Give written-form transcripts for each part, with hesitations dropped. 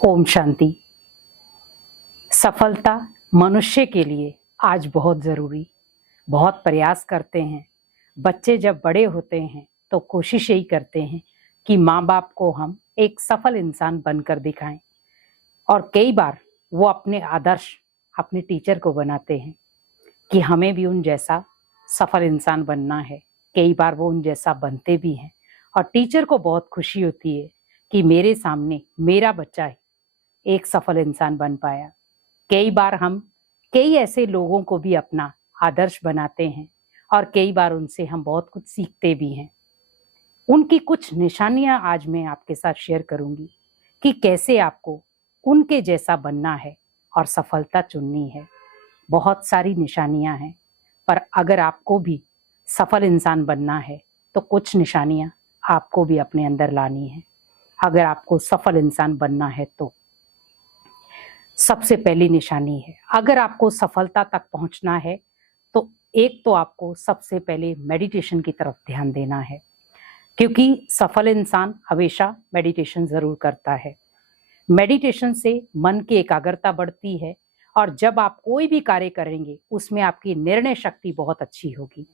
ओम शांति। सफलता मनुष्य के लिए आज बहुत जरूरी, बहुत प्रयास करते हैं। बच्चे जब बड़े होते हैं तो कोशिश यही करते हैं कि माँ बाप को हम एक सफल इंसान बनकर दिखाएं, और कई बार वो अपने आदर्श अपने टीचर को बनाते हैं कि हमें भी उन जैसा सफल इंसान बनना है। कई बार वो उन जैसा बनते भी हैं और टीचर को बहुत खुशी होती है कि मेरे सामने मेरा बच्चा एक सफल इंसान बन पाया। कई बार हम कई ऐसे लोगों को भी अपना आदर्श बनाते हैं और कई बार उनसे हम बहुत कुछ सीखते भी हैं। उनकी कुछ निशानियां आज मैं आपके साथ शेयर करूंगी कि कैसे आपको उनके जैसा बनना है और सफलता चुननी है। बहुत सारी निशानियां हैं, पर अगर आपको भी सफल इंसान बनना है तो कुछ निशानियां आपको भी अपने अंदर लानी है। अगर आपको सफल इंसान बनना है तो सबसे पहली निशानी है, अगर आपको सफलता तक पहुंचना है तो एक तो आपको सबसे पहले मेडिटेशन की तरफ ध्यान देना है, क्योंकि सफल इंसान हमेशा मेडिटेशन जरूर करता है। मेडिटेशन से मन की एकाग्रता बढ़ती है और जब आप कोई भी कार्य करेंगे उसमें आपकी निर्णय शक्ति बहुत अच्छी होगी।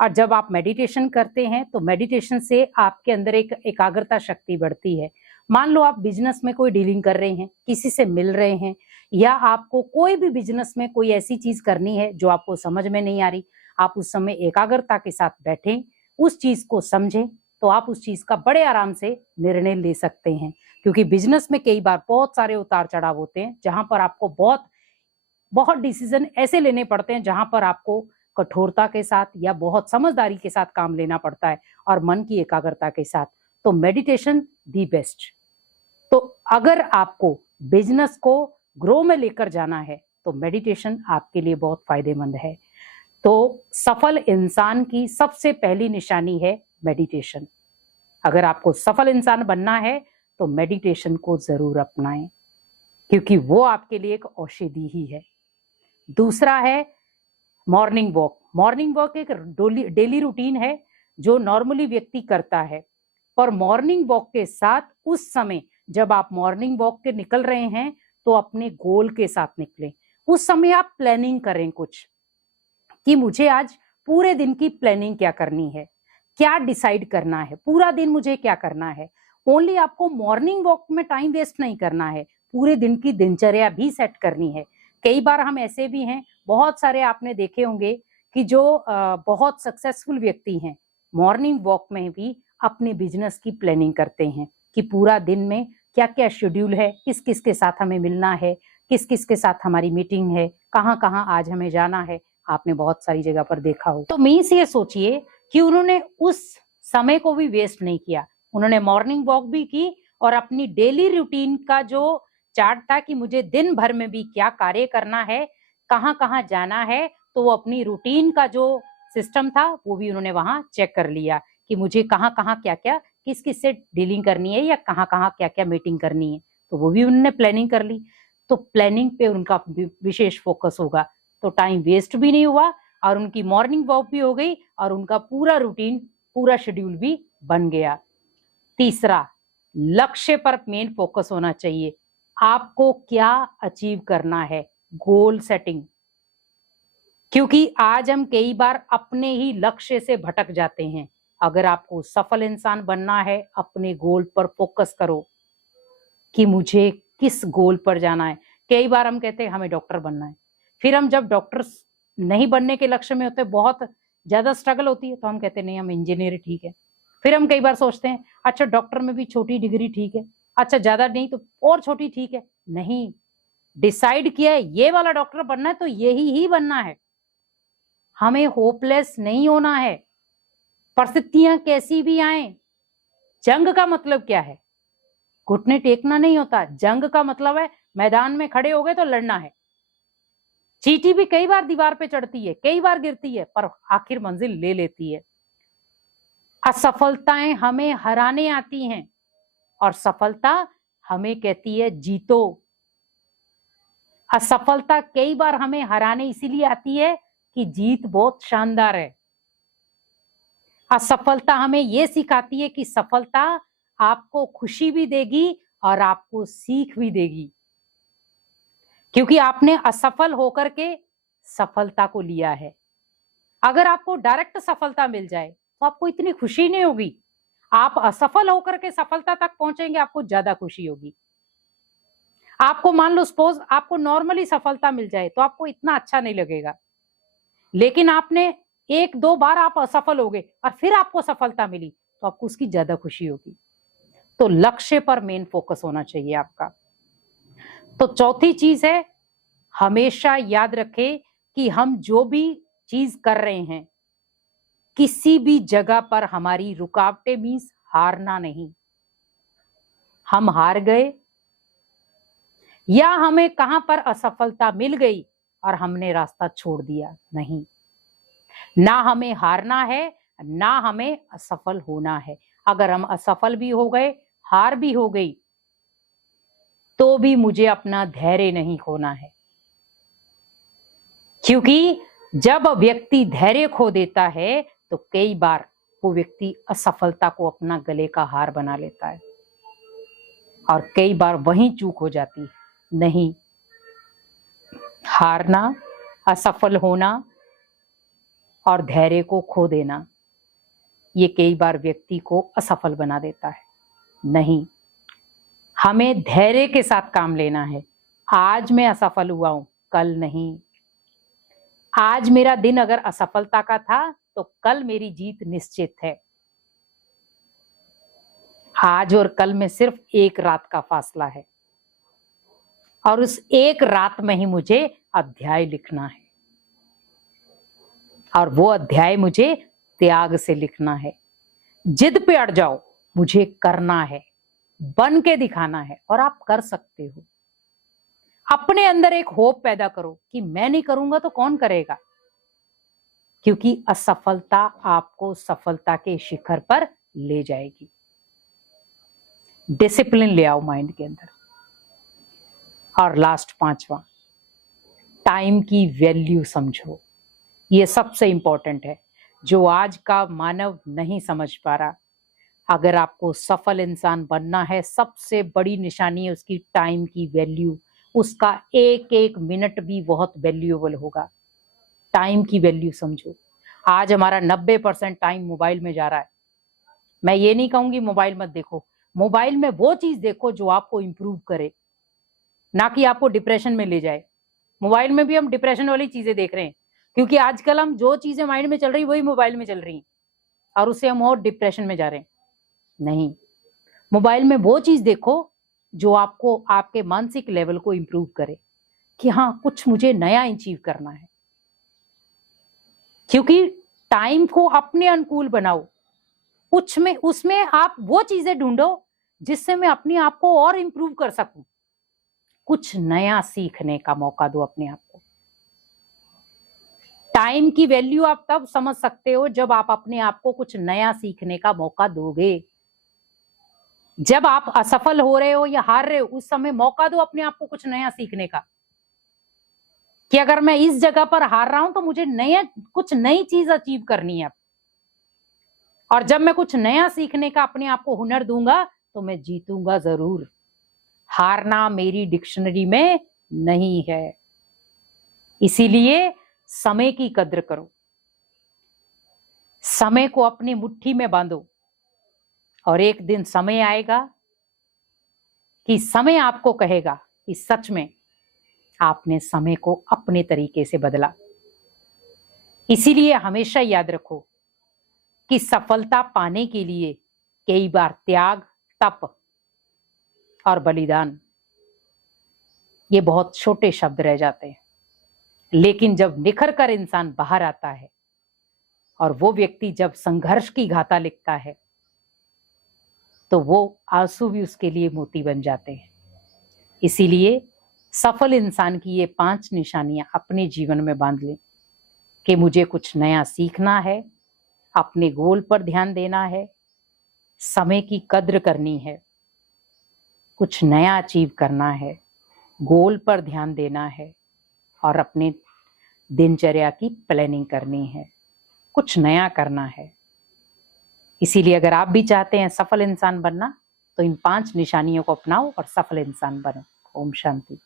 और जब आप मेडिटेशन करते हैं तो मेडिटेशन से आपके अंदर एक एकाग्रता शक्ति बढ़ती है। मान लो आप बिजनेस में कोई डीलिंग कर रहे हैं, किसी से मिल रहे हैं, या आपको कोई भी बिजनेस में कोई ऐसी चीज करनी है जो आपको समझ में नहीं आ रही, आप उस समय एकाग्रता के साथ बैठें, उस चीज को समझें, तो आप उस चीज का बड़े आराम से निर्णय ले सकते हैं। क्योंकि बिजनेस में कई बार बहुत सारे उतार चढ़ाव होते हैं, जहां पर आपको बहुत बहुत डिसीजन ऐसे लेने पड़ते हैं जहां पर आपको कठोरता के साथ या बहुत समझदारी के साथ काम लेना पड़ता है और मन की एकाग्रता के साथ। तो मेडिटेशन दी बेस्ट। तो अगर आपको बिजनेस को ग्रो में लेकर जाना है तो मेडिटेशन आपके लिए बहुत फायदेमंद है। तो सफल इंसान की सबसे पहली निशानी है मेडिटेशन। अगर आपको सफल इंसान बनना है तो मेडिटेशन को जरूर अपनाएं, क्योंकि वो आपके लिए एक औषधि ही है। दूसरा है मॉर्निंग वॉक। मॉर्निंग वॉक एक डेली रूटीन है जो नॉर्मली व्यक्ति करता है, पर मॉर्निंग वॉक के साथ उस समय जब आप मॉर्निंग वॉक के निकल रहे हैं तो अपने गोल के साथ निकलें। उस समय आप प्लानिंग करें कुछ, कि मुझे आज पूरे दिन की प्लानिंग क्या करनी है, क्या डिसाइड करना है, पूरा दिन मुझे क्या करना है। ओनली आपको मॉर्निंग वॉक में टाइम वेस्ट नहीं करना है, पूरे दिन की दिनचर्या भी सेट करनी है। कई बार हम ऐसे भी हैं, बहुत सारे आपने देखे होंगे कि जो बहुत सक्सेसफुल व्यक्ति हैं, मॉर्निंग वॉक में भी अपने बिजनेस की प्लानिंग करते हैं कि पूरा दिन में क्या क्या शेड्यूल है, किस किस के साथ हमें मिलना है, किस किस के साथ हमारी मीटिंग है, कहाँ कहाँ आज हमें जाना है। आपने बहुत सारी जगह पर देखा हो। तो मीन्स ये सोचिए कि उन्होंने उस समय को भी वेस्ट नहीं किया, उन्होंने मॉर्निंग वॉक भी की और अपनी डेली रूटीन का जो चार्ट था कि मुझे दिन भर में भी क्या कार्य करना है, कहाँ कहाँ जाना है, तो वो अपनी रूटीन का जो सिस्टम था वो भी उन्होंने वहां चेक कर लिया कि मुझे कहाँ कहाँ क्या क्या किस किस से डीलिंग करनी है या कहाँ कहाँ क्या क्या मीटिंग करनी है, तो वो भी उन्होंने प्लानिंग कर ली। तो प्लानिंग पे उनका विशेष फोकस होगा, तो टाइम वेस्ट भी नहीं हुआ और उनकी मॉर्निंग वॉक भी हो गई और उनका पूरा रूटीन पूरा शेड्यूल भी बन गया। तीसरा, लक्ष्य पर मेन फोकस होना चाहिए। आपको क्या अचीव करना है, गोल सेटिंग। क्योंकि आज हम कई बार अपने ही लक्ष्य से भटक जाते हैं। अगर आपको सफल इंसान बनना है, अपने गोल पर फोकस करो कि मुझे किस गोल पर जाना है। कई बार हम कहते हैं हमें डॉक्टर बनना है, फिर हम जब डॉक्टर नहीं बनने के लक्ष्य में होते, बहुत ज्यादा स्ट्रगल होती है, तो हम कहते नहीं हम इंजीनियर ठीक है। फिर हम कई बार सोचते हैं अच्छा डॉक्टर में भी छोटी डिग्री ठीक है, अच्छा ज्यादा नहीं तो और छोटी ठीक है। नहीं, डिसाइड किया है ये वाला डॉक्टर बनना है तो यही ही बनना है। हमें होपलेस नहीं होना है, परिस्थितियां कैसी भी आए। जंग का मतलब क्या है, घुटने टेकना नहीं होता। जंग का मतलब है मैदान में खड़े हो गए तो लड़ना है। चींटी भी कई बार दीवार पे चढ़ती है, कई बार गिरती है, पर आखिर मंजिल ले लेती है। असफलताएं हमें हराने आती हैं और सफलता हमें कहती है जीतो। असफलता कई बार हमें हराने इसीलिए आती है कि जीत बहुत शानदार है। असफलता हमें यह सिखाती है कि सफलता आपको खुशी भी देगी और आपको सीख भी देगी, क्योंकि आपने असफल होकर के सफलता को लिया है। अगर आपको डायरेक्ट सफलता मिल जाए तो आपको इतनी खुशी नहीं होगी। आप असफल होकर के सफलता तक पहुंचेंगे, आपको ज्यादा खुशी होगी। आपको मान लो सपोज आपको नॉर्मली सफलता मिल जाए तो आपको इतना अच्छा नहीं लगेगा, लेकिन आपने एक दो बार आप असफल हो गए और फिर आपको सफलता मिली तो आपको उसकी ज्यादा खुशी होगी। तो लक्ष्य पर मेन फोकस होना चाहिए आपका। तो चौथी चीज है, हमेशा याद रखें कि हम जो भी चीज कर रहे हैं, किसी भी जगह पर हमारी रुकावटें मींस हारना नहीं। हम हार गए या हमें कहां पर असफलता मिल गई और हमने रास्ता छोड़ दिया, नहीं। ना हमें हारना है, ना हमें असफल होना है। अगर हम असफल भी हो गए, हार भी हो गई, तो भी मुझे अपना धैर्य नहीं खोना है, क्योंकि जब व्यक्ति धैर्य खो देता है तो कई बार वो व्यक्ति असफलता को अपना गले का हार बना लेता है और कई बार वहीं चूक हो जाती है। नहीं, हारना, असफल होना और धैर्य को खो देना, ये कई बार व्यक्ति को असफल बना देता है। नहीं, हमें धैर्य के साथ काम लेना है। आज मैं असफल हुआ हूं, कल नहीं। आज मेरा दिन अगर असफलता का था तो कल मेरी जीत निश्चित है। आज और कल में सिर्फ एक रात का फासला है और उस एक रात में ही मुझे अध्याय लिखना है और वो अध्याय मुझे त्याग से लिखना है। जिद पे अड़ जाओ, मुझे करना है, बन के दिखाना है और आप कर सकते हो। अपने अंदर एक होप पैदा करो कि मैं नहीं करूंगा तो कौन करेगा, क्योंकि असफलता आपको सफलता के शिखर पर ले जाएगी। डिसिप्लिन ले आओ माइंड के अंदर। और लास्ट पांचवा, टाइम की वैल्यू समझो। ये सबसे इंपॉर्टेंट है, जो आज का मानव नहीं समझ पा रहा। अगर आपको सफल इंसान बनना है, सबसे बड़ी निशानी है उसकी टाइम की वैल्यू। उसका एक एक मिनट भी बहुत वैल्यूएबल होगा। टाइम की वैल्यू समझो। आज हमारा 90% टाइम मोबाइल में जा रहा है। मैं ये नहीं कहूंगी मोबाइल मत देखो, मोबाइल में वो चीज देखो जो आपको इंप्रूव करे, ना कि आपको डिप्रेशन में ले जाए। मोबाइल में भी हम डिप्रेशन वाली चीजें देख रहे हैं, क्योंकि आजकल हम जो चीजें माइंड में चल रही वही मोबाइल में चल रही हैं और उससे हम और डिप्रेशन में जा रहे हैं। नहीं, मोबाइल में वो चीज देखो जो आपको आपके मानसिक लेवल को इंप्रूव करे कि हाँ, कुछ मुझे नया अचीव करना है। क्योंकि टाइम को अपने अनुकूल बनाओ, उसमें आप वो चीजें ढूंढो जिससे मैं अपने आप को और इंप्रूव कर सकूं। कुछ नया सीखने का मौका दो अपने आप को। टाइम की वैल्यू आप तब समझ सकते हो जब आप अपने आप को कुछ नया सीखने का मौका दोगे। जब आप असफल हो रहे हो या हार रहे हो, उस समय मौका दो अपने आप को कुछ नया सीखने का, कि अगर मैं इस जगह पर हार रहा हूं तो मुझे कुछ नई चीज अचीव करनी है। और जब मैं कुछ नया सीखने का अपने आप को हुनर दूंगा तो मैं जीतूंगा जरूर। हारना मेरी डिक्शनरी में नहीं है। इसीलिए समय की कद्र करो, समय को अपनी मुट्ठी में बांधो और एक दिन समय आएगा कि समय आपको कहेगा कि सच में आपने समय को अपने तरीके से बदला। इसीलिए हमेशा याद रखो कि सफलता पाने के लिए कई बार त्याग, तप और बलिदान, ये बहुत छोटे शब्द रह जाते हैं, लेकिन जब निखर कर इंसान बाहर आता है और वो व्यक्ति जब संघर्ष की गाथा लिखता है तो वो आंसू भी उसके लिए मोती बन जाते हैं। इसीलिए सफल इंसान की ये 5 निशानियां अपने जीवन में बांध लें कि मुझे कुछ नया सीखना है, अपने गोल पर ध्यान देना है, समय की कद्र करनी है, कुछ नया अचीव करना है, गोल पर ध्यान देना है और अपने दिनचर्या की प्लानिंग करनी है, कुछ नया करना है। इसीलिए अगर आप भी चाहते हैं सफल इंसान बनना तो इन 5 निशानियों को अपनाओ और सफल इंसान बनो। ओम शांति।